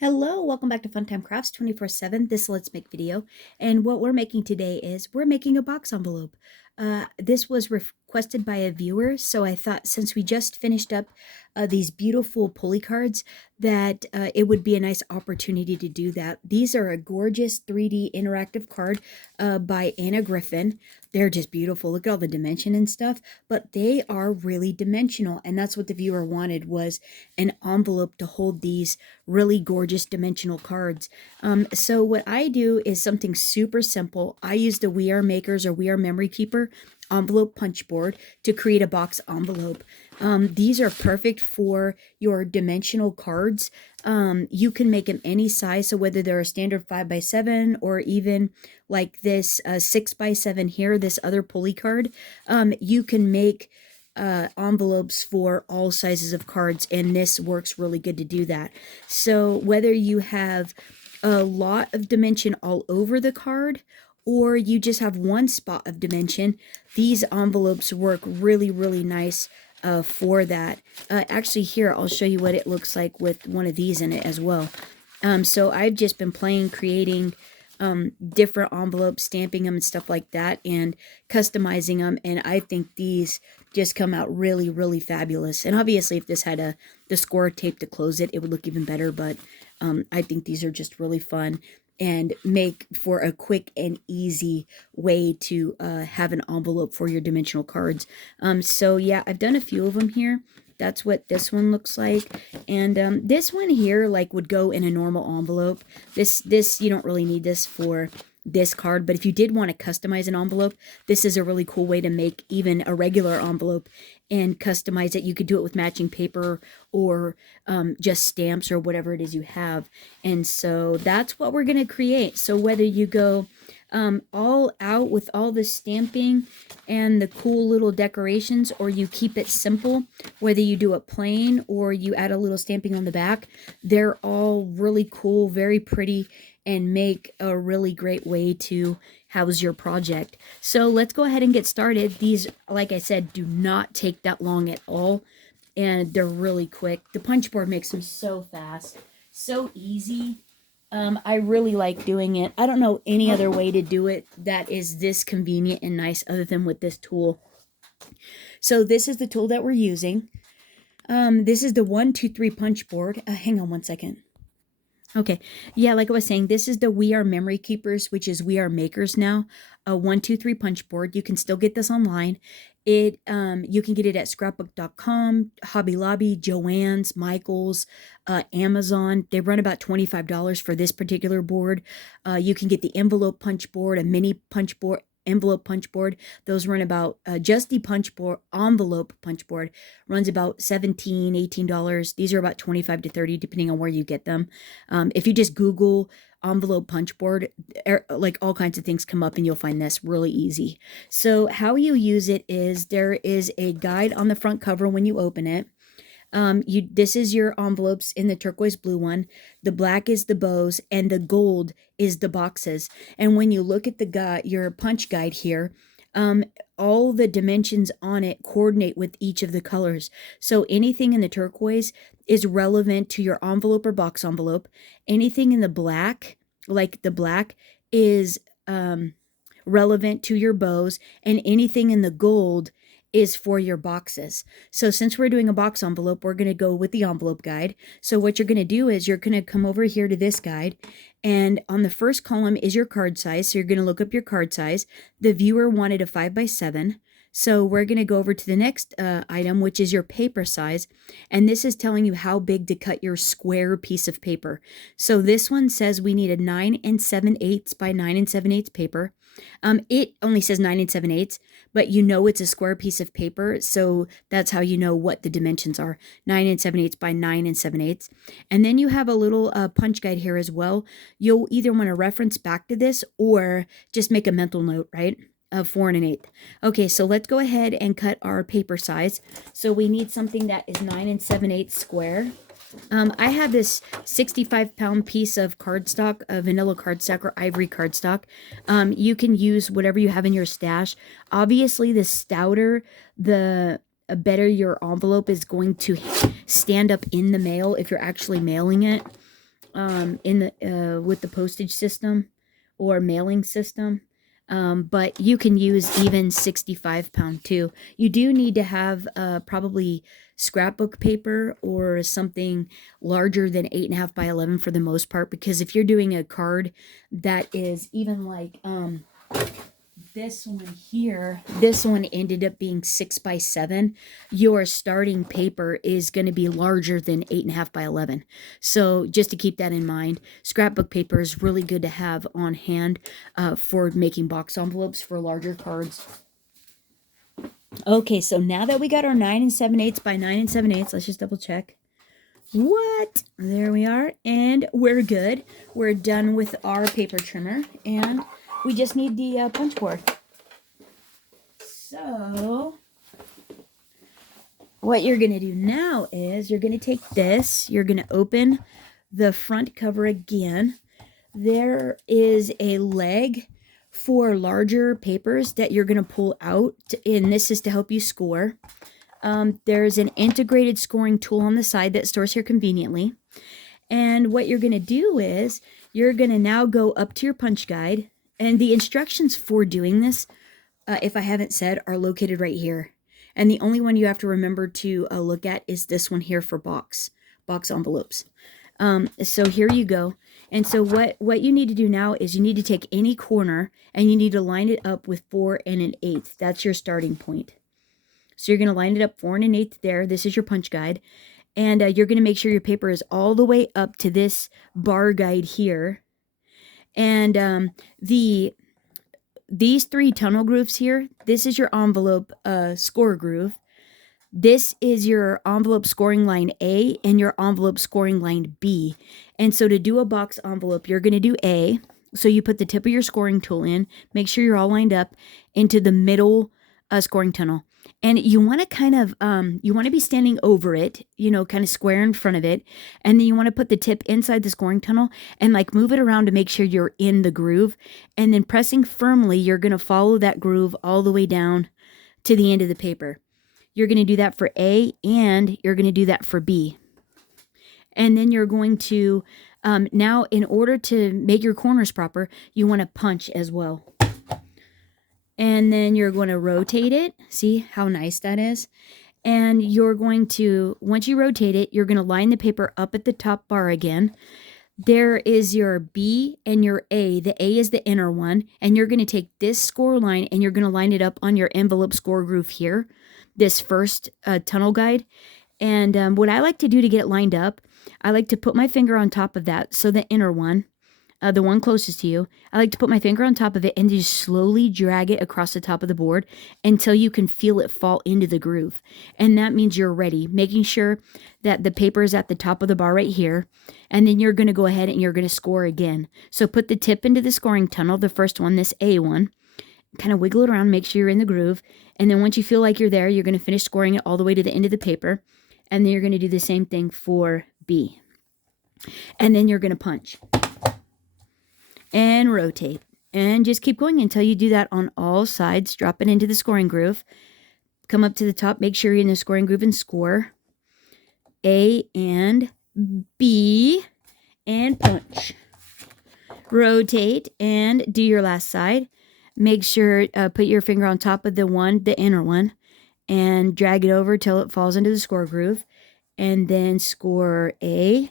Hello, welcome back to Funtime Crafts 24/7. This Let's Make video. And what we're making today is we're making a box envelope. This was requested by a viewer, so I thought since we just finished up these beautiful pulley cards that it would be a nice opportunity to do that. These are a gorgeous 3D interactive card by Anna Griffin. They're just beautiful. Look at all the dimension and stuff, but they are really dimensional, and that's what the viewer wanted, was an envelope to hold these really gorgeous dimensional cards. So what I do is something super simple. I use the We Are Makers or We Are Memory Keeper envelope punch board to create a box envelope. These are perfect for your dimensional cards. You can make them any size, so whether they're a standard 5x7 or even like this 6x7 here, this other pulley card, you can make envelopes for all sizes of cards, and this works really good to do that. So whether you have a lot of dimension all over the card or you just have one spot of dimension, these envelopes work really, really nice for that. Actually, here, I'll show you what it looks like with one of these in it as well. So I've just been creating different envelopes, stamping them and stuff like that, and customizing them, and I think these just come out really, really fabulous. And obviously if this had the score tape to close it, it would look even better, but I think these are just really fun and make for a quick and easy way to have an envelope for your dimensional cards. So yeah, I've done a few of them here. That's what this one looks like. And this one here like would go in a normal envelope. This you don't really need this for this card, but if you did want to customize an envelope, this is a really cool way to make even a regular envelope and customize it. You could do it with matching paper or just stamps or whatever it is you have. And so that's what we're going to create. So whether you go all out with all the stamping and the cool little decorations, or you keep it simple, whether you do it plain or you add a little stamping on the back, they're all really cool, very pretty, and make a really great way to house your project. So let's go ahead and get started. These, like I said, do not take that long at all, and they're really quick. The punch board makes them so fast, so easy. I really like doing it. I don't know any other way to do it that is this convenient and nice other than with this tool. So this is the tool that we're using. This is the 1-2-3 punch board. Hang on one second. Okay, yeah, like I was saying, this is the We Are Memory Keepers, which is We Are Makers now, a 1-2-3 punch board. You can still get this online. You can get it at scrapbook.com, Hobby Lobby, Joann's, Michael's, Amazon. They run about $25 for this particular board. You can get the envelope punch board, a mini punch board, envelope punch board. Those run about just the punch board, envelope punch board runs about $17, $18. These are about $25 to $30 depending on where you get them. If you just Google envelope punch board, like all kinds of things come up and you'll find this really easy. So how you use it is there is a guide on the front cover when you open it. This is your envelopes in the turquoise blue one. The black is the bows, and the gold is the boxes. And when you look at your punch guide here, all the dimensions on it coordinate with each of the colors. So anything in the turquoise is relevant to your envelope or box envelope. Anything in the black, like the black, is relevant to your bows, and anything in the gold is for your boxes. So since we're doing a box envelope, we're going to go with the envelope guide. So what you're going to do is you're going to come over here to this guide, and on the first column is your card size. So you're going to look up your card size. The viewer wanted a 5x7. So we're going to go over to the next item, which is your paper size. And this is telling you how big to cut your square piece of paper. So this one says we need a 9 7/8 by 9 7/8 paper. It only says 9 7/8, but you know it's a square piece of paper, so that's how you know what the dimensions are. 9 7/8 by 9 7/8. And then you have a little punch guide here as well. You'll either want to reference back to this or just make a mental note, right? Of 4 1/8. Okay, so let's go ahead and cut our paper size. So we need something that is 9 7/8 square. I have this 65-pound piece of cardstock, vanilla cardstock or ivory cardstock. You can use whatever you have in your stash. Obviously, the stouter, the better your envelope is going to stand up in the mail if you're actually mailing it. in the with the postage system or mailing system. But you can use even 65 pound too. You do need to have probably scrapbook paper or something larger than 8.5 by 11 for the most part, because if you're doing a card that is even like this one here, this one ended up being 6 by 7, your starting paper is going to be larger than 8.5 by 11. So just to keep that in mind, scrapbook paper is really good to have on hand for making box envelopes for larger cards. Okay, so now that we got our 9 7/8 by 9 7/8, let's just double check. What? There we are, and we're good. We're done with our paper trimmer, and we just need the punch board. So what you're going to do now is you're going to take this, you're going to open the front cover again. There is a leg for larger papers that you're going to pull out, and this is to help you score. There's an integrated scoring tool on the side that stores here conveniently. And what you're going to do is you're going to now go up to your punch guide, and the instructions for doing this, if I haven't said, are located right here. And the only one you have to remember to look at is this one here for box envelopes. So here you go. And so what you need to do now is you need to take any corner and you need to line it up with 4 1/8. That's your starting point. So you're going to line it up 4 1/8 there. This is your punch guide. And you're going to make sure your paper is all the way up to this bar guide here. And these 3 tunnel grooves here, this is your envelope score groove. This is your envelope scoring line A and your envelope scoring line B. And so to do a box envelope, you're going to do A. So you put the tip of your scoring tool in, make sure you're all lined up into the middle scoring tunnel. And you want to kind of, you want to be standing over it, you know, kind of square in front of it. And then you want to put the tip inside the scoring tunnel and like move it around to make sure you're in the groove. And then pressing firmly, you're going to follow that groove all the way down to the end of the paper. You're going to do that for A and you're going to do that for B. And then you're going to, now in order to make your corners proper, you want to punch as well. And then you're going to rotate it. See how nice that is? And you're going to, once you rotate it, you're going to line the paper up at the top bar again. There is your B and your A. The A is the inner one. And you're going to take this score line and you're going to line it up on your envelope score groove here, this first tunnel guide. And what I like to do to get it lined up, I like to put my finger on top of that. So the inner one, the one closest to you, I like to put my finger on top of it and just slowly drag it across the top of the board until you can feel it fall into the groove. And that means you're ready, making sure that the paper is at the top of the bar right here. And then you're going to go ahead and you're going to score again. So put the tip into the scoring tunnel, the first one, this A one, kind of wiggle it around, make sure you're in the groove. And then once you feel like you're there, you're going to finish scoring it all the way to the end of the paper. And then you're going to do the same thing for B. And then you're going to punch. And rotate. And just keep going until you do that on all sides. Drop it into the scoring groove. Come up to the top. Make sure you're in the scoring groove and score. A and B. And punch. Rotate and do your last side. Make sure, put your finger on top of the one, the inner one. And drag it over till it falls into the score groove. And then score A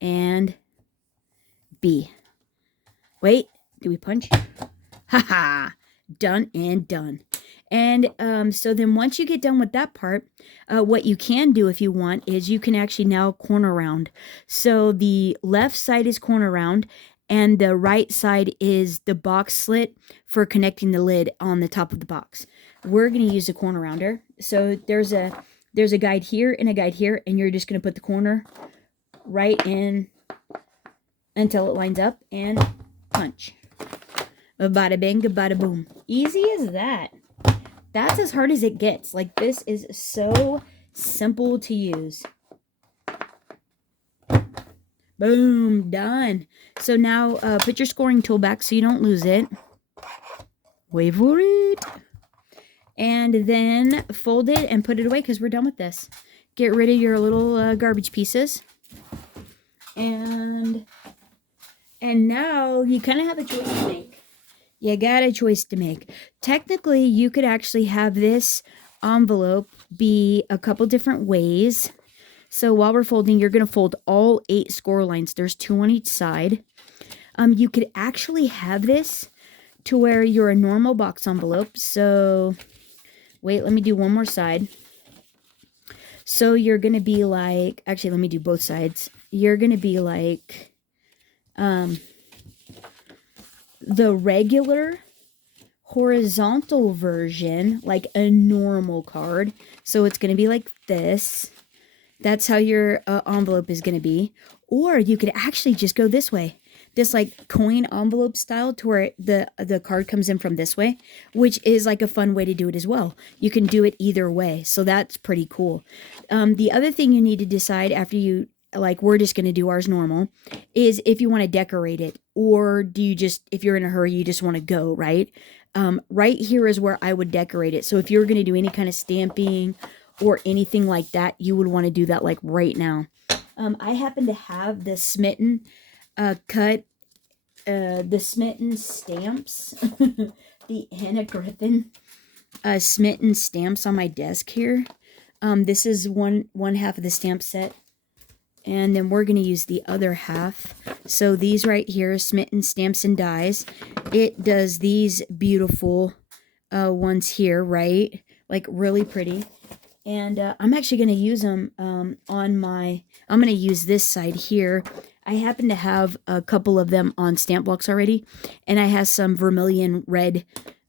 and B. Wait, do we punch? Haha, done and done. And so then once you get done with that part, what you can do if you want is you can actually now corner round. So the left side is corner round and the right side is the box slit for connecting the lid on the top of the box. We're going to use a corner rounder. So there's a guide here and a guide here, and you're just going to put the corner right in until it lines up and punch. Bada bing, bada boom. Easy as that. That's as hard as it gets. Like, this is so simple to use. Boom, done. So now put your scoring tool back so you don't lose it. Wait for it. And then fold it and put it away because we're done with this. Get rid of your little garbage pieces. And now you kind of have a choice to make. You got a choice to make. Technically, you could actually have this envelope be a couple different ways. So while we're folding, you're going to fold all 8 score lines. There's 2 on each side. You could actually have this to where you're a normal box envelope. So, wait, let me do one more side. So you're going to be like, actually, let me do both sides. You're going to be like the regular horizontal version, like a normal card. So it's going to be like this. That's how your envelope is going to be. Or you could actually just go this way. This like coin envelope style to where the card comes in from this way, which is like a fun way to do it as well. You can do it either way. So that's pretty cool. The other thing you need to decide after you, like we're just going to do ours normal, is if you want to decorate it, or do you just, if you're in a hurry, you just want to go, right? Right here is where I would decorate it. So if you're going to do any kind of stamping or anything like that, you would want to do that like right now. I happen to have the Smitten the Smitten stamps, the Hannah Griffin Smitten stamps on my desk here. This is one half of the stamp set, and then we're going to use the other half. So these right here, Smitten Stamps and Dies, it does these beautiful ones here, right? Like really pretty. And I'm actually going to use them on my, I'm going to use this side here. I happen to have a couple of them on stamp blocks already, and I have some vermilion red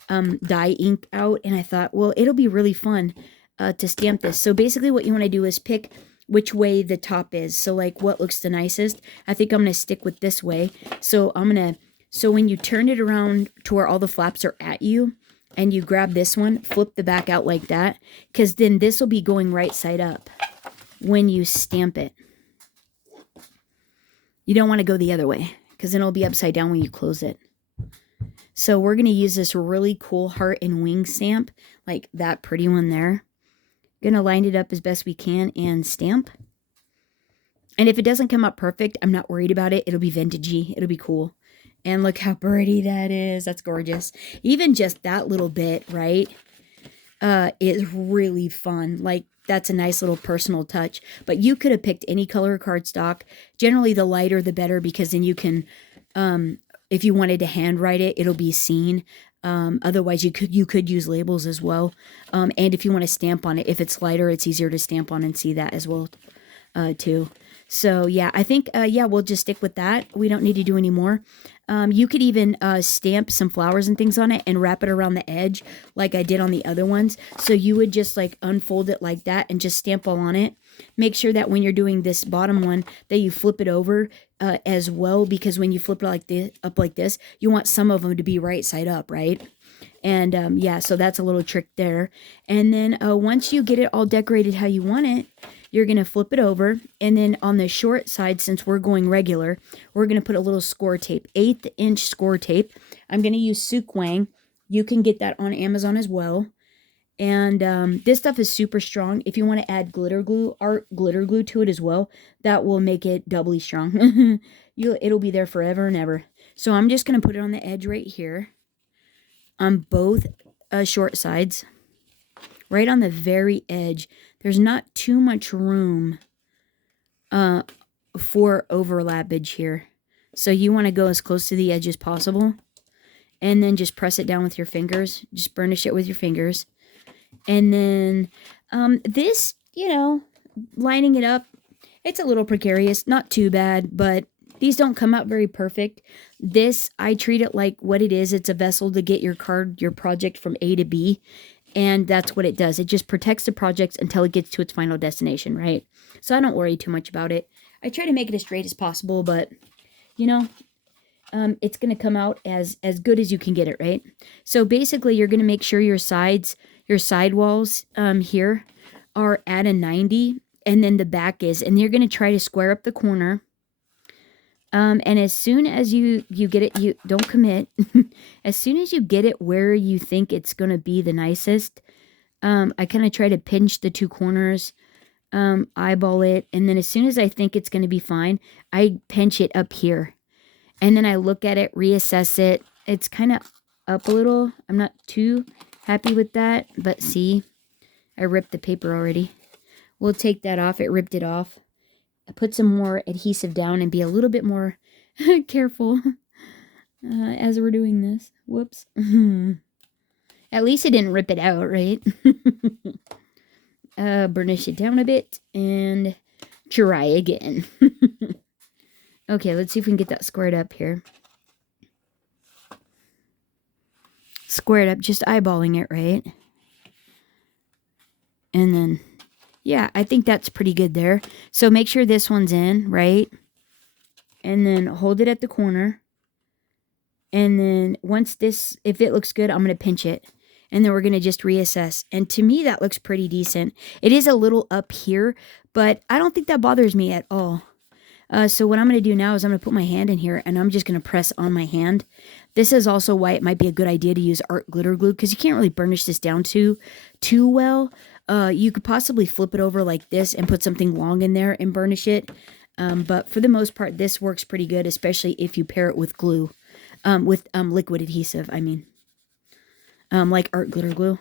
dye ink out, and I thought, well, it'll be really fun to stamp this. So basically what you want to do is pick which way the top is. So like what looks the nicest. I think I'm going to stick with this way. So so when you turn it around to where all the flaps are at you, and you grab this one, flip the back out like that, because then this will be going right side up when you stamp it. You don't want to go the other way, because then it'll be upside down when you close it. So we're going to use this really cool heart and wing stamp, like that pretty one there. Going to line it up as best we can and stamp. And if it doesn't come out perfect, I'm not worried about it. It'll be vintagey. It'll be cool. And look how pretty that is. That's gorgeous. Even just that little bit, right, is really fun. Like, that's a nice little personal touch. But you could have picked any color cardstock. Generally, the lighter, the better, because then you can, if you wanted to handwrite it, it'll be seen. Otherwise, you could use labels as well. And if you want to stamp on it, if it's lighter, it's easier to stamp on and see that as well, too. So, yeah, I think, yeah, we'll just stick with that. We don't need to do any more. You could even stamp some flowers and things on it and wrap it around the edge like I did on the other ones. So you would just like unfold it like that and just stamp all on it. Make sure that when you're doing this bottom one that you flip it over as well, because when you flip it like this, up like this, you want some of them to be right side up, right? And yeah, so that's a little trick there. And then once you get it all decorated how you want it, you're going to flip it over, and then on the short side, since we're going regular, we're going to put a little score tape, 1/8 inch score tape. I'm going to use Suk Wang. You can get that on Amazon as well. And this stuff is super strong. If you want to add glitter glue to it as well, that will make it doubly strong. It'll be there forever and ever. So I'm just going to put it on the edge right here on both short sides, right on the very edge. There's not too much room for overlappage here. So you want to go as close to the edge as possible. And then just press it down with your fingers. Just burnish it with your fingers. And then this, you know, lining it up, it's a little precarious. Not too bad, but these don't come out very perfect. This, I treat it like what it is. It's a vessel to get your project from A to B. And that's what it does. It just protects the project until it gets to its final destination, right? So I don't worry too much about it. I try to make it as straight as possible, but, you know, it's going to come out as good as you can get it, right? So basically, you're going to make sure your sidewalls here are at a 90, and then the back is. And you're going to try to square up the corner. And as soon as you get it, you don't commit. As soon as you get it where you think it's going to be the nicest, I kind of try to pinch the two corners eyeball it, and then as soon as I think it's going to be fine, I pinch it up here. And then I look at it, reassess it. It's kind of up a little. I'm not too happy with that, but see, I ripped the paper already. We'll take that off. It ripped it off. I put some more adhesive down and be a little bit more careful as we're doing this. Whoops. At least it didn't rip it out, right? Burnish it down a bit and try again. Okay, let's see if we can get that squared up here. Squared up, just eyeballing it, right? And then, yeah, I think that's pretty good there. So make sure this one's in, right? And then hold it at the corner. And then once this, if it looks good, I'm going to pinch it. And then we're going to just reassess. And to me, that looks pretty decent. It is a little up here, but I don't think that bothers me at all. So what I'm going to do now is I'm going to put my hand in here and I'm just going to press on my hand. This is also why it might be a good idea to use art glitter glue, because you can't really burnish this down too well. You could possibly flip it over like this and put something long in there and burnish it. But for the most part, this works pretty good, especially if you pair it with glue, with liquid adhesive, I mean, like art glitter glue.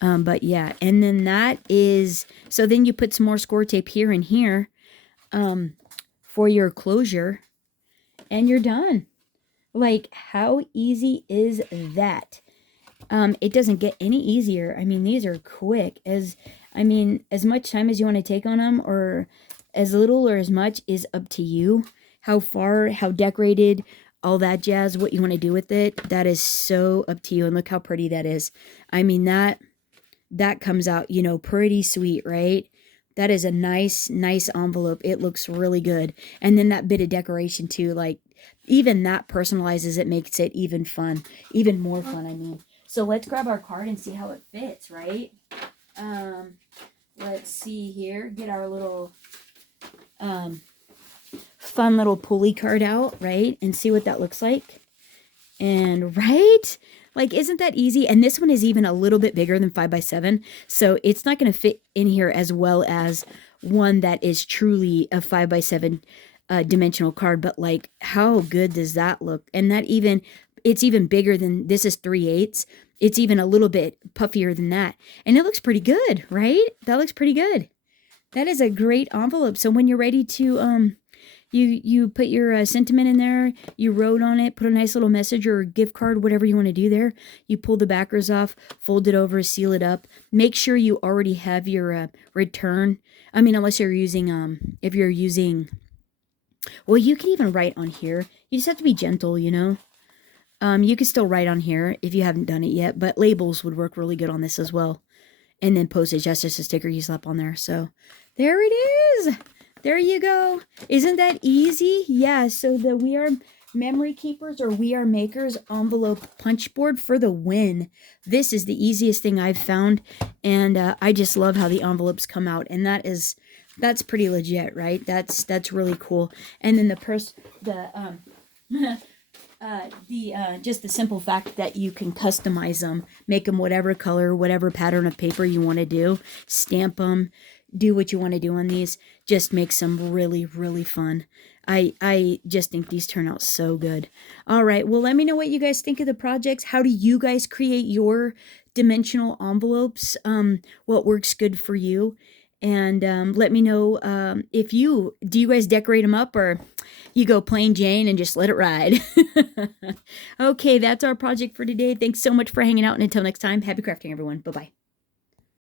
But yeah, and then that is, so then you put some more score tape here and here for your closure, and you're done. Like, how easy is that? It doesn't get any easier. I mean, these are quick. As much time as you want to take on them, or as little or as much, is up to you. How far, how decorated, all that jazz, what you want to do with it, that is so up to you. And look how pretty that is. I mean, that comes out, you know, pretty sweet, right? That is a nice envelope. It looks really good. And then that bit of decoration too, like, even that personalizes it, makes it even fun, even more fun, I mean. So let's grab our card and see how it fits, right? Let's see here. Get our little fun little pulley card out, right? And see what that looks like. And right? Like, isn't that easy? And this one is even a little bit bigger than 5x7. So it's not going to fit in here as well as one that is truly a 5x7 dimensional card. But like, how good does that look? And that even, it's even bigger than, this is 3/8. It's even a little bit puffier than that. And it looks pretty good, right? That looks pretty good. That is a great envelope. So when you're ready to, you put your sentiment in there, you wrote on it, put a nice little message or gift card, whatever you want to do there. You pull the backers off, fold it over, seal it up. Make sure you already have your return. I mean, unless you're using, if you're using, well, you can even write on here. You just have to be gentle, you know. You can still write on here if you haven't done it yet, but labels would work really good on this as well. And then postage, that's just a sticker you slap on there. So there it is. There you go. Isn't that easy? Yeah, so the We Are Memory Keepers or We Are Makers envelope punch board for the win. This is the easiest thing I've found, and I just love how the envelopes come out, and that's pretty legit, right? That's really cool. And then just the simple fact that you can customize them, make them whatever color, whatever pattern of paper you want to do, stamp them, do what you want to do on these, just makes them really, really fun. I just think these turn out so good. All right, well, let me know what you guys think of the projects. How do you guys create your dimensional envelopes? What works good for you? And let me know do you guys decorate them up, or you go plain Jane and just let it ride? Okay, that's our project for today. Thanks so much for hanging out, and until next time, happy crafting, everyone. Bye-bye.